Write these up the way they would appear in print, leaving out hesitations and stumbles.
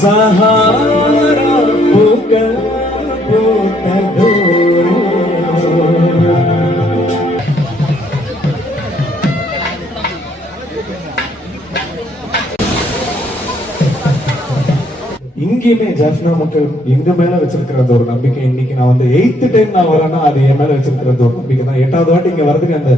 சஹாரா பூக்கள் பூத்ததோ. இங்கேயுமே ஜாஃப்னா மக்கள் எங்க மேல வச்சிருக்கிறது ஒரு நம்பிக்கை. இன்னைக்கு நான் வந்து 8th டைம் நான் வரேன்னா அது என் மேல வச்சிருக்கிறது ஒரு நம்பிக்கை தான். 8வது வாட்டி இங்க வர்றதுக்கு அந்த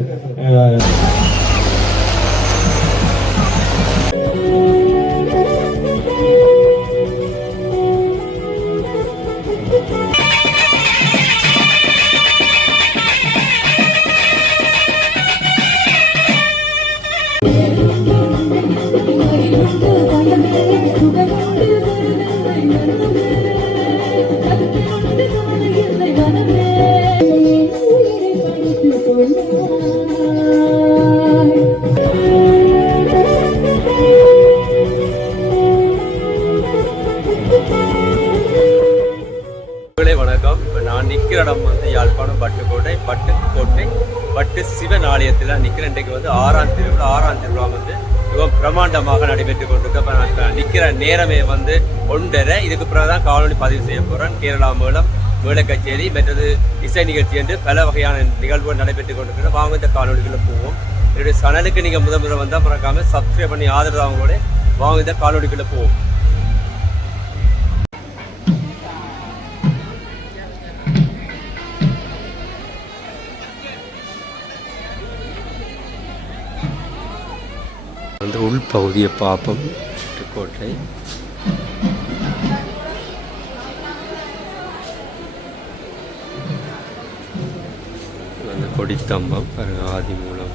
வணக்கம். இப்போ நான் நிற்கிற இடம் வந்து யாழ்ப்பாணம் பட்டு சிவன் ஆலயத்தில் நிற்கிற. இன்றைக்கு வந்து 6ஆம் திருவிழா வந்து மிகவும் பிரமாண்டமாக நடைபெற்றுக் கொண்டிருக்கு. இப்போ நான் நிற்கிற நேரமே வந்து 1:30. இதுக்கு பிறகு தான் காணொலி பதிவு செய்ய போகிறேன். கேரளா மேளம், மேள கச்சேரி, மற்றது இசை நிகழ்ச்சி என்று பல வகையான நிகழ்வுகள் நடைபெற்றுக் கொண்டிருக்கிற. வாங்க இந்த காணொலிகளை போவோம். என்னுடைய சேனலுக்கு நீங்கள் முதல் வந்தால் மறக்காம சப்ஸ்கிரைப் பண்ணி ஆதரவாங்களோட வாங்க இந்த காணொலிகளை போவோம். அந்த உள்பகுதியை பார்ப்போம். கோட்டை அந்த கொடித்தம்பம் பாருங்க, ஆதி மூலம்.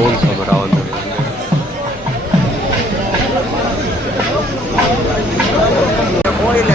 ரோல் கேமரா வந்து கோயில்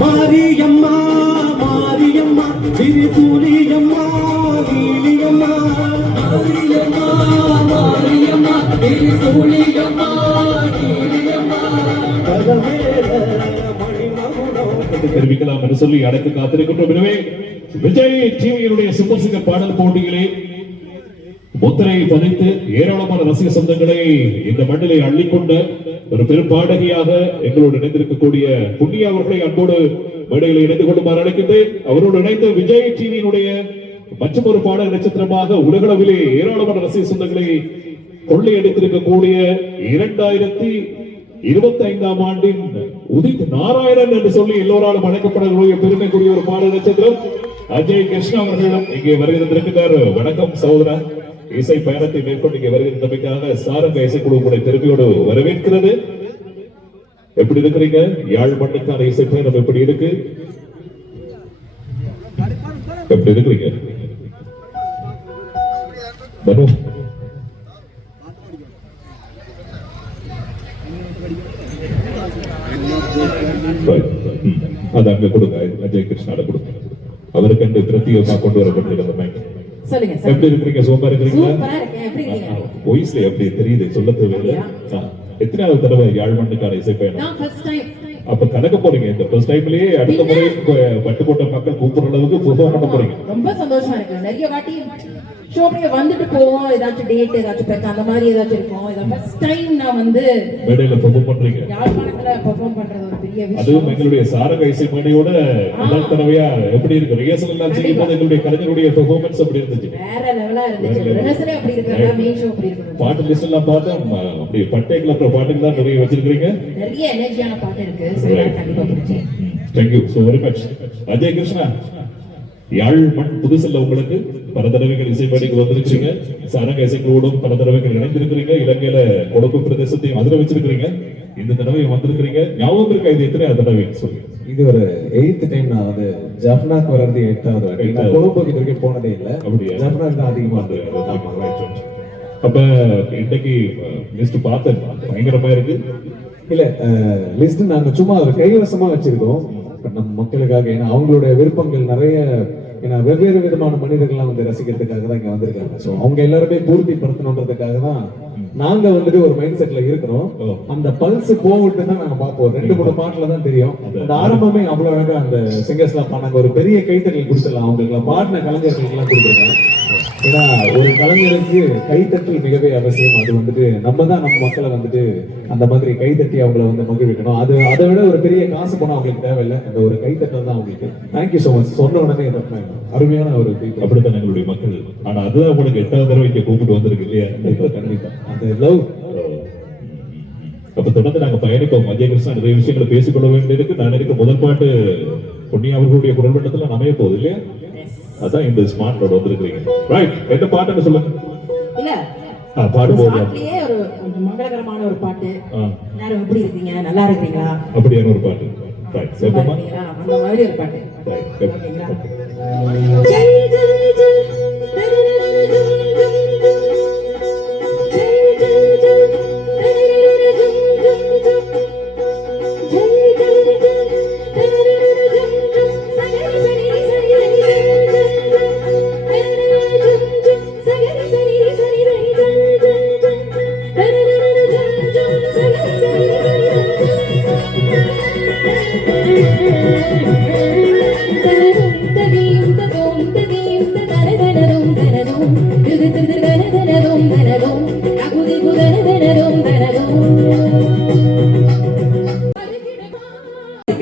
மாரியம்மா மாரியம்மா திரிசூலியம்மா நீலியம்மா மாரியம்மா மாரியம்மா திரிசூலியம்மா நீலியம்மா கதமேல மணிமகுடம் தெரிவிக்கலாம் என்று சொல்லி அடக்கு காத்திருக்கின்றோம். எனவே விஜய் டிவியினுடைய சூப்பர் சிங்கர் பாடல் போட்டிகளே முத்திரை பதித்து ஏராளமான ரசிக சொந்தங்களை இந்த மண்ணிலை அள்ளிக்கொண்ட ஒரு பெரும் பாடகியாக எங்களோடு இணைந்திருக்கக்கூடிய புண்ணியா அவர்களை அன்போடு மேடையில் இணைந்து கொள்ளுமாறு அழைக்கின்றேன். அவரோடு இணைந்து விஜய் டிவியினுடைய மற்றும் ஒரு பாடல் நட்சத்திரமாக உலகளவிலே ஏராளமான ரசிக சொந்தங்களை கொள்ளையடித்திருக்கக்கூடிய 2025ஆம் ஆண்டின் உதித் நாராயணன் என்று சொல்லி எல்லோராலும் அழைக்கப்படக்கூடிய பெருமைக்குரிய ஒரு பாடல் நட்சத்திரம் அஜய் கிருஷ்ணா அவர்களிடம் இங்கே வருகிறந்திருக்கிறார். வணக்கம் சகோதரா. இசை பயணத்தை மேற்கொண்டு இங்கே வருகின்றமைக்காக சாரங்க இசைக்குழு உங்களை பெருமையோடு வரவேற்கிறது. எப்படி இருக்கிறீங்க? யாழ் மண்ணுக்கான இசை பயணம் எப்படி இருக்கு? எப்படி இருக்கிறீங்க? மனு அது அங்க கொடுங்க, அஜய் கிருஷ்ணாட கொடுங்க. அவருக்கு என்று பிரத்யேகமாக கொண்டு வரப்பட்டிருக்கிற மைக். சொல்லுங்க சார். எப்படி இருக்கீங்க? சூப்பரா இருக்கீங்களா? சூப்பரா இருக்கேன். எப்படி இருக்கீங்க? வாய்ஸ்ல எப்படி தெரியுது? சொல்ல தேவையில்லை. எத்தனாவது தடவை யாழ் மண்ணுக்கான இசை பயணம்? நான் ஃபர்ஸ்ட் டைம். அப்ப கணக்கு போறீங்க. இந்த ஃபர்ஸ்ட் டைம்லயே அடுத்த முறை பட்டுக்கோட்டை மக்கள் கூப்பிடுற அளவுக்கு பெர்ஃபார்ம் பண்ண போறீங்க. ரொம்ப சந்தோஷமா இருக்கு. நிறைய வாட்டி ஷோப்ல வந்துட்டு போவோம், ஏதாச்சும் டேட் ஏதாச்சும் பெக்க அந்த மாதிரி ஏதாச்சும் இருக்கும். இத ஃபர்ஸ்ட் டைம் நான் வந்து மேடையில பெர்ஃபார்ம் பண்றீங்க. யாழ்ப்பாணத்துல பெர்ஃபார்ம் பண்றது ஒரு பெரிய விஷயம். அதுவும் எங்களுடைய சாரக இசை மேடையோட முதல் தடவையா எப்படி இருக்கு? ரிஹர்சல் எல்லாம் செய்யும் போது எங்களுடைய கலைஞருடைய பெர்ஃபார்மன்ஸ் அப்படி இருந்துச்சு. வேற லெவலா இருந்துச்சு. ரிஹர்சலே அப்படி இருக்கா? மெயின் ஷோ அப்படி இருக்கு. பாட்டு லிஸ்ட் எல்லாம் பார்த்தா அப்படியே பட்டை கிளப்புற பாட்டுக்கு தான் நிறைய வச்சிருக்கீங்க. நிறைய எனர்ஜியான பாட்டு இருக்கு. சரி, கண்டிப்பா பிடிச்சு. Thank you so very much. Ajay Krishna, யாழ் மண் புதுசில்ல உங்களுக்கு. பல தடவைகள் இசை மேடைக்கு வந்திருக்கிறீங்க. சாரங்க இசைக்குழுவோடும் பல தடவைகள் இணைந்திருக்கிறீங்க. இலங்கையில கொழும்பு பிரதேசத்தையும் அதிர வச்சிருக்கிறீங்க. இந்த தடவை வந்திருக்கிறீங்க. ஞாபகம் இருக்கா இது எத்தனை தடவை சொல்லி? இது ஒரு 8th டைம். நான் வந்து ஜப்னாக்கு வர்றது 8வது வாட்டி. நான் கொழும்புக்கு இது வரைக்கும் போனதே இல்லை. அப்படியா? ஜப்னாக்கு தான் அதிகமா இருக்கு. அப்ப இன்னைக்கு லிஸ்ட் பார்த்தேன், பயங்கரமா இருக்கு. இல்ல லிஸ்ட் நாங்க சும்மா ஒரு கைவசமா வச்சிருக்கோம் நம்ம மக்களுக்காக. ஏன்னா அவங்களுடைய விருப்பங்கள் நிறைய, ஏன்னா வெவ்வேறு விதமான மனிதர்கள்லாம் வந்து ரசிக்கிறதுக்காக தான் இங்க வந்திருக்காங்க. சோ அவங்க எல்லாருமே பூர்த்தி படுத்தணுன்றதுக்காக தான் நாங்க வந்துட்டு ஒரு மைண்ட் செட்ல இருக்கிறோம். அந்த பல்ஸ் போவிட்டு தான் நாங்க பார்ப்போம். 2-3 பாட்டுல தான் தெரியும். அந்த ஆரம்பமே அவ்வளவு அழகா அந்த சிங்கர்ஸ் எல்லாம் பண்ணாங்க. ஒரு பெரிய கைத்தட்டல் கொடுத்துடலாம் அவங்களுக்கு எல்லாம், பாடின கலைஞர்களுக்கு எல்லாம் கொடுத்துருக்காங்க. ஏன்னா ஒரு கலைஞருக்கு கைத்தட்டல் மிகவே அவசியம். அது வந்துட்டு நம்ம தான் நம்ம மக்களை வந்துட்டு அந்த மாதிரி கைத்தட்டி அவங்கள வந்து மகிழ்விக்கணும். அது அதை விட ஒரு பெரிய காசு போனா அவங்களுக்கு தேவையில்லை. அந்த ஒரு கைத்தட்டல் தான் அவங்களுக்கு. Thank you so much. சொன்ன உடனே அருமையான ஒரு அப்படித்தான் எங்களுடைய மக்கள். ஆனா அதுதான் உங்களுக்கு 8வது தடவை இங்க கூப்பிட்டு வந்திருக்கு இல்லையா? கண்டிப்பா அந்த லவ். அப்ப தொடர்ந்து நாங்க பயணிப்போம். அஜய் கிருஷ்ணா நிறைய விஷயங்களை பேசிக்கொள்ள வேண்டியிருக்கு. நான் இருக்க முதல் பாட்டு பொன்னி அவர்களுடைய குரல் வட்டத்துல அமைய போகுது இல்லையா? அதான் இந்த ஸ்மார்ட் ரோடு வந்திருக்கீங்க. ரைட், எந்த பாட்டுன்னு சொல்லுங்க. இல்ல பாடும்போது பாட்டுலயே ஒரு மங்களகரமான ஒரு பாட்டு. எல்லாரும் எப்படி இருக்கீங்க? நல்லா இருக்கீங்களா? அப்படியான ஒரு பாட்டு. ரைட், கேட்போமா? அந்த மாதிரி ஒரு பாட்டு. ரைட், கேட்போம். ஜெய் ஜெய் ஜெய்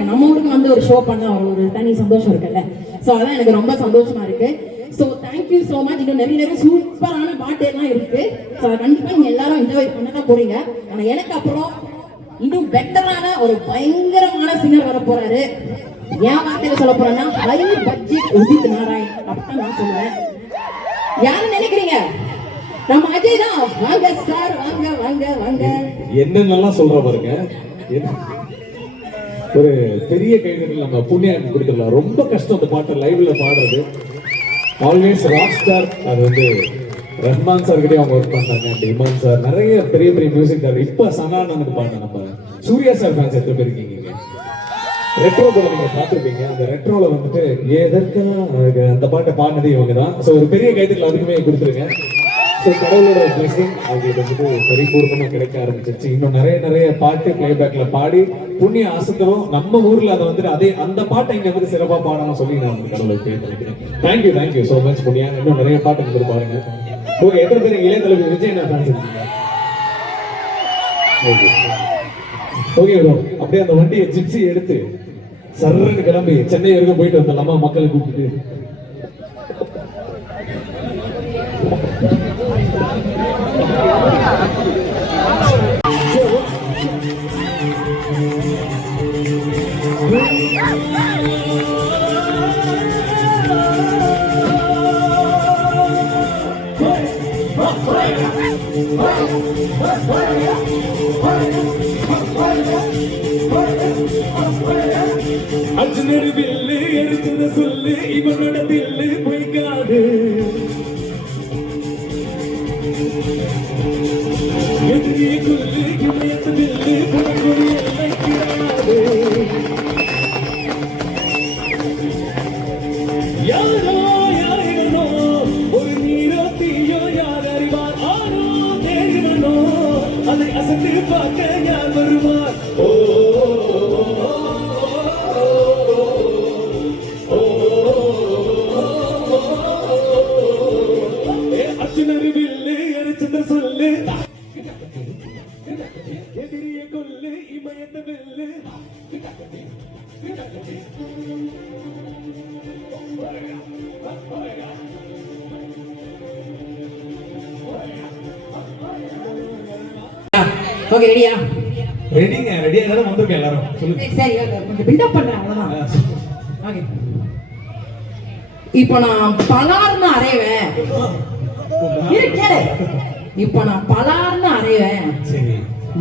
நம்ம ஊருக்கு வந்து ஒரு ஷோ பண்ண ஒரு தனி சந்தோஷம் இருக்குல்ல. சோ அதான் எனக்கு ரொம்ப சந்தோஷமா இருக்கு. So thank you so much. இன்னும் நிறைய சூப்பரான பாட்டு எல்லாம் இருக்கு. சோ கண்டிப்பா நீங்க எல்லாரும் என்ஜாய் பண்ணதான் போறீங்க. ஆனா எனக்கு அப்புறம் இன்னும் பெட்டரான ஒரு பயங்கரமான சிங்கர் வர போறாரு. என் வார்த்தையில சொல்ல போறேன்னா ஹை பட்ஜெட் உதித் நாராயண் அப்படின்னு நான் சொல்லுவேன். யாரு நினைக்கிறீங்க? நம்ம அஜய் தான். வாங்க சார், வாங்க வாங்க வாங்க. என்னென்னலாம் சொல்ற பாருங்க. ஒரு பெரிய கைதட்டல் நம்ம புண்ணியாக்கு கொடுத்துடலாம். ரொம்ப கஷ்டம் அந்த பாட்டை லைவ்ல பாடுறது. Always rock star. அது வந்து ரஹ்மான் சார் கிட்டே அவங்க ஒர்க் பண்றாங்க. இமான் சார் நிறைய பெரிய பெரிய மியூசிக் டைரக்டர். இப்ப சனானனுக்கு பாட்டு நம்ம சூர்யா சார் ஃபேன்ஸ் எத்தனை பேர் இருக்கீங்க? ரெட்ரோ கூட நீங்க பார்த்திருப்பீங்க. அந்த ரெட்ரோல வந்துட்டு எதற்கா அந்த பாட்டை பாடினது இவங்க தான். ஸோ ஒரு பெரிய கைதட்டல் அதுக்குமே கொடுத்துருங்க. ஸோ கடவுளோட பிளஸிங் அவங்களுக்கு வந்துட்டு பரிபூர்ணமா கிடைக்க ஆரம்பிச்சிருச்சு. இன்னும் நிறைய நிறைய பாட்டு பிளேபேக்ல பாடி புண்ணிய ஆசைக்கிறோம். நம்ம ஊர்ல அதை வந்துட்டு அதே அந்த பாட்டை இங்க வந்து சிறப்பா பாடணும் சொல்லி நான் வந்து கடவுளுக்கு பே பண்ணிக்கிறேன். தேங்க்யூ சோ மச் புண்ணியா. இன்னும் நிறைய பாட்டு வந்து பாருங்க. ஓகே, எத்தனை பேர் இளைய தலைவர் விஜய் நான் ஃபேன்ஸ் இருக்கீங்க? ஓகே ப்ரோ, அப்படியே அந்த வண்டியை ஜிப்சி எடுத்து சர்றன்னு கிளம்பி சென்னை வரைக்கும் போயிட்டு வந்தலாமா மக்களை கூப்பிட்டு? அர்ஜுனர் வில்லு எடுத்துத சொல்லு, இவனோட தில்லு பொய்க்காது. எதிரியை கொல்லு, இவனையத்து வில்லு புறங்கொடி எல்லை கிடையாது. யாரோ யாரிடனோ ஒரு நீரோ தீயோ யார் அறிவார்? ஆரோ தேடிவனோ அதை அசத்து பார்க்க யார் வருவார்? ஓ அர்ஜுனர் வில்லு எரிச்சத சொல்லு, எதிரியை கொல்லு, இமயத்த வில்லு. ஓகே, ரெடியா? ரெடியா தான வந்திருக்கேன் எல்லாரும். சொல்லுங்க. சரி, கொஞ்சம் பில்டப் பண்றேன் அவ்வளவுதான். ஓகே, இப்போ நான் பலார்னு அரைவேன். கேளு. இப்போ நான் பலார்னு அரைவேன். சரி,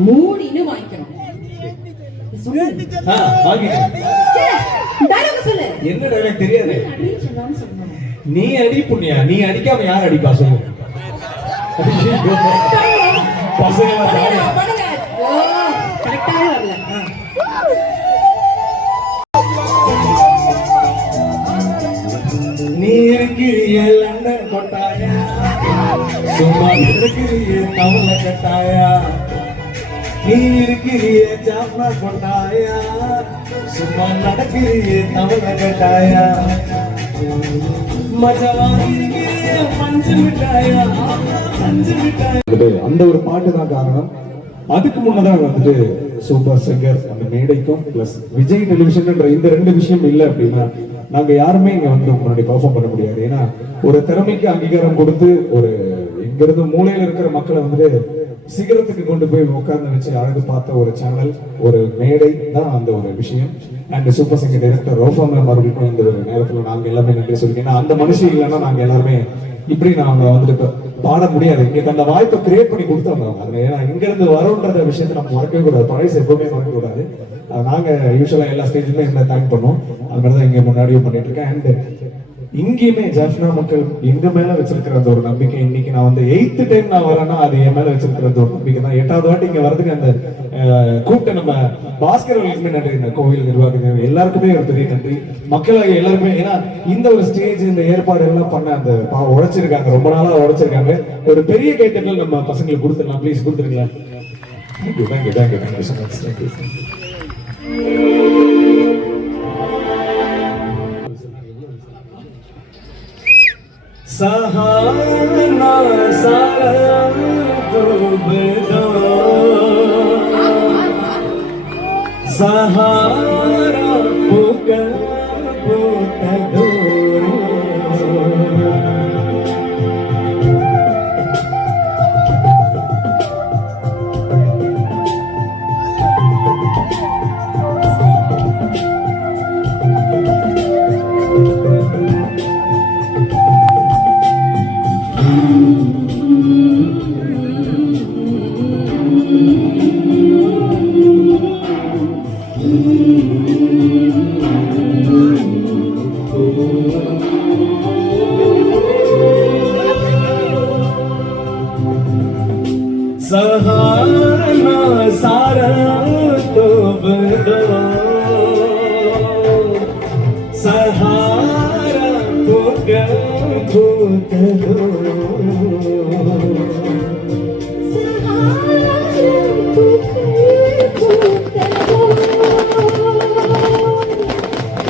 மூடின்னு வாங்கிக்கணும். என்ன டைலாக் தெரியாது? நீ அடி புண்ணியா, நீ அடிக்காம யார் அடிப்பா சொல்லு? நீ இருக்கிறிய லண்டன் கொட்டாயா, சும்மா இருக்கிறிய கவலை கட்டாயா. நீ இருக்கிறிய ஜாப்னா கொட்டாயா, சும்மா நடக்கிறிய கவலை கட்டாயா. அந்த ஒரு பாட்டு தான் காரணம். அதுக்கு முன்னதான் வந்துட்டு சூப்பர் சிங்கர் அந்த மேடைக்கும் பிளஸ் விஜய் டெலிவிஷன் இந்த ரெண்டு விஷயம் இல்லை அப்படின்னா நாங்க யாருமே இங்க வந்து முன்னாடி பெர்ஃபார்ம் பண்ண முடியாது. ஏன்னா ஒரு திறமைக்கு அங்கீகாரம் கொடுத்து ஒரு இங்க இருந்து மூலையில இருக்கிற மக்களை வந்துட்டு சிகரத்துக்கு கொண்டு போய் உட்கார்ந்து வச்சு அழகு பார்த்த ஒரு சேனல், ஒரு மேடை தான் அந்த ஒரு விஷயம். And super singer director Rofa ma'am அவர்களுக்கும் இந்த ஒரு நேரத்துல நாங்க எல்லாமே நன்றி சொல்லிக்கோம். ஏன்னா அந்த மனுஷன் இல்லைன்னா நாங்க எல்லாருமே இப்படி நாங்க வந்துட்டு பாட முடியாது. எங்களுக்கு அந்த வாய்ப்பை கிரியேட் பண்ணி கொடுத்தாங்க அவங்க. ஏன்னா இங்க இருந்து வரோன்ற விஷயத்தை நம்ம மறக்கவே கூடாது. பழைய எப்பவுமே மறக்க கூடாது. நாங்க யூஸ்வலா எல்லா ஸ்டேஜ்லயும் என்ன தேங்க் பண்ணோம். அது மாதிரிதான் இங்க முன்னாடியும் பண்ணிட்டு இருக்கேன். அண்ட் இங்கேயுமே ஜாஃப்னா மக்கள் எங்க மேல வச்சிருக்கிற அந்த ஒரு நம்பிக்கை, இன்னைக்கு நான் வந்து 8th டைம் நான் வரேன்னா அது என் மேல வச்சிருக்கிற அந்த ஒரு நம்பிக்கை தான். 8வது வாட்டி இங்க வரதுக்கு அந்த கூப்பிட்ட நம்ம பாஸ்கர் அவர்களுக்குமே நன்றி, இந்த கோவில் நிர்வாகிகள் எல்லாருக்குமே ஒரு பெரிய நன்றி. மக்களாக எல்லாருமே, ஏன்னா இந்த ஒரு ஸ்டேஜ் இந்த ஏற்பாடு எல்லாம் பண்ண அந்த உழைச்சிருக்காங்க, ரொம்ப நாளா உழைச்சிருக்காங்க. ஒரு பெரிய கைத்தட்டல் நம்ம பசங்களுக்கு கொடுத்துடலாம், ப்ளீஸ் கொடுத்துருங்களா? தேங்க்யூ. सहारा सारा डूबदा सहारा पुका पुका